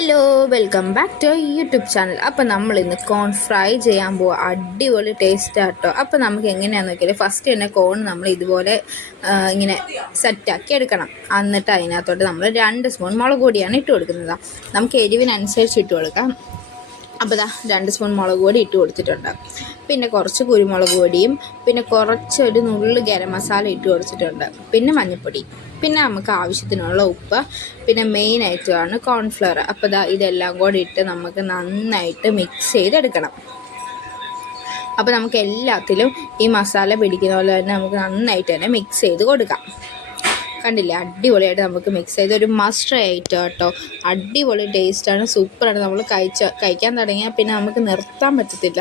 Hello, welcome back to YouTube channel. അപ്പോൾ നമ്മൾ ഇന്ന് കോൺ ഫ്രൈ ചെയ്യാൻ പോകുക. അടിപൊളി ടേസ്റ്റ് ആട്ടോ. അപ്പോൾ നമുക്ക് എങ്ങനെയാണെന്ന് നോക്കിയാൽ ഫസ്റ്റ് തന്നെ കോൺ നമ്മൾ ഇതുപോലെ ഇങ്ങനെ സെറ്റാക്കി എടുക്കണം. എന്നിട്ട് അതിനകത്തോട്ട് നമ്മൾ 2 സ്പൂൺ മുളക് പൊടിയാണ് ഇട്ട് കൊടുക്കുന്നത്. നമുക്ക് എരിവിനനുസരിച്ച് ഇട്ട് കൊടുക്കാം. അപ്പോൾ 2 സ്പൂൺ മുളക് പൊടി ഇട്ട് കൊടുത്തിട്ടുണ്ട്. പിന്നെ കുറച്ച് കുരുമുളക് പൊടിയും പിന്നെ കുറച്ചൊരു നുള്ളു ഗരം മസാല ഇട്ട് കൊടുത്തിട്ടുണ്ട്. പിന്നെ മഞ്ഞൾപ്പൊടി, പിന്നെ നമുക്ക് ആവശ്യത്തിനുള്ള ഉപ്പ്, പിന്നെ മെയിൻ ഐറ്റമാണ് കോൺഫ്ലവർ. അപ്പോൾ ഇതെല്ലാം കൂടി ഇട്ട് നമുക്ക് നന്നായിട്ട് മിക്സ് ചെയ്തെടുക്കണം. അപ്പോൾ നമുക്ക് എല്ലാത്തിലും ഈ മസാല പിടിക്കുന്ന പോലെ തന്നെ നമുക്ക് നന്നായിട്ട് തന്നെ മിക്സ് ചെയ്ത് കൊടുക്കാം. കണ്ടില്ലേ, അടിപൊളിയായിട്ട് നമുക്ക് മിക്സ് ചെയ്ത് ഒരു മസ്റ്റ് ഐറ്റം കേട്ടോ. അടിപൊളി ടേസ്റ്റാണ്, സൂപ്പറാണ്. നമ്മൾ കഴിക്കാൻ തുടങ്ങിയാൽ പിന്നെ നമുക്ക് നിർത്താൻ പറ്റത്തില്ല,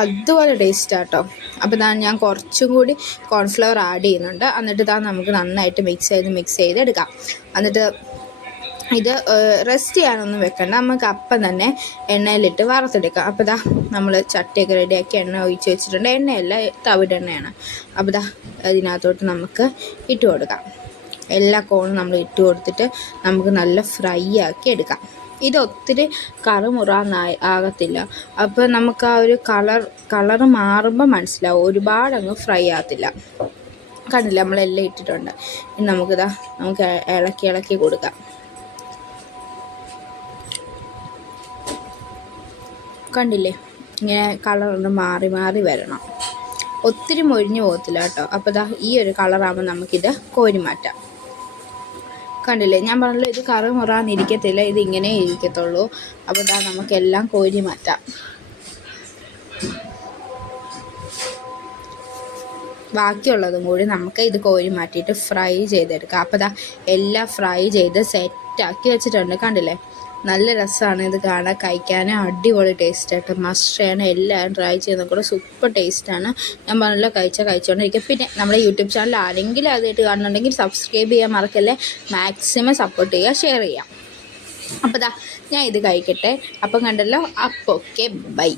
അതുപോലെ ടേസ്റ്റാണ് കേട്ടോ. അപ്പോൾ ഞാൻ കുറച്ചും കൂടി കോൺഫ്ലവർ ആഡ് ചെയ്യുന്നുണ്ട്. എന്നിട്ട് നമുക്ക് നന്നായിട്ട് മിക്സ് ചെയ്തെടുക്കാം. എന്നിട്ട് ഇത് റെസ്റ്റ് ചെയ്യാനൊന്നും വെക്കണ്ട, നമുക്ക് അപ്പം തന്നെ എണ്ണയിലിട്ട് വറുത്തെടുക്കാം. അപ്പോൾ നമ്മൾ ചട്ടിയൊക്കെ റെഡിയാക്കി എണ്ണ ഒഴിച്ച് വെച്ചിട്ടുണ്ട്. എണ്ണയല്ല, തവിടെണ്ണയാണ്. അപ്പോൾ അതിനകത്തോട്ട് നമുക്ക് ഇട്ട് കൊടുക്കാം. എല്ലാ കോണും നമ്മൾ ഇട്ട് കൊടുത്തിട്ട് നമുക്ക് നല്ല ഫ്രൈ ആക്കി എടുക്കാം. ഇത് ഒത്തിരി ആകത്തില്ല. അപ്പോൾ നമുക്ക് ആ ഒരു കളറ് മാറുമ്പോൾ മനസ്സിലാവും, ഒരുപാട് അങ്ങ് ഫ്രൈ ആകത്തില്ല. കണ്ടില്ല, നമ്മളെല്ലാം ഇട്ടിട്ടുണ്ട്. ഇനി നമുക്ക് ഇളക്കി കൊടുക്കാം. കണ്ടില്ലേ, ഇങ്ങനെ കളറൊന്ന് മാറി വരണം, ഒത്തിരി മൊരിഞ്ഞു പോകത്തില്ല കേട്ടോ. അപ്പോൾ ഈ ഒരു കളറാകുമ്പോൾ നമുക്കിത് കോരി മാറ്റാം. കണ്ടില്ലേ, ഞാൻ പറഞ്ഞല്ലോ ഇത് കറുമുറാന്നിരിക്കത്തില്ല, ഇത് ഇങ്ങനെ ഇരിക്കത്തുള്ളൂ. അപ്പോൾ നമുക്കെല്ലാം കോരി മാറ്റാം. ബാക്കിയുള്ളതും കൂടി നമുക്ക് ഇത് കോരി മാറ്റിയിട്ട് ഫ്രൈ ചെയ്തെടുക്കാം. അപ്പോൾ എല്ലാം ഫ്രൈ ചെയ്ത് സെറ്റാക്കി വെച്ചിട്ടുണ്ട്. കണ്ടില്ലേ, നല്ല രസമാണ് ഇത് കാണാൻ, കഴിക്കാനും അടിപൊളി ടേസ്റ്റായിട്ട്. മസ്റ്റാണ്, എല്ലാവരും ട്രൈ ചെയ്യുന്നത് കൂടെ സൂപ്പർ ടേസ്റ്റാണ്. ഞാൻ പറഞ്ഞല്ലോ, കഴിച്ചുകൊണ്ടിരിക്കുക. പിന്നെ നമ്മുടെ യൂട്യൂബ് ചാനൽ ആരെങ്കിലും അതായിട്ട് കാണുന്നുണ്ടെങ്കിൽ സബ്സ്ക്രൈബ് ചെയ്യാൻ മറക്കല്ലേ. മാക്സിമം സപ്പോർട്ട് ചെയ്യുക, ഷെയർ ചെയ്യാം. അപ്പോൾ ഞാൻ ഇത് കഴിക്കട്ടെ. അപ്പം കണ്ടല്ലോ, അപ്പോൾ ഓക്കെ, ബൈ.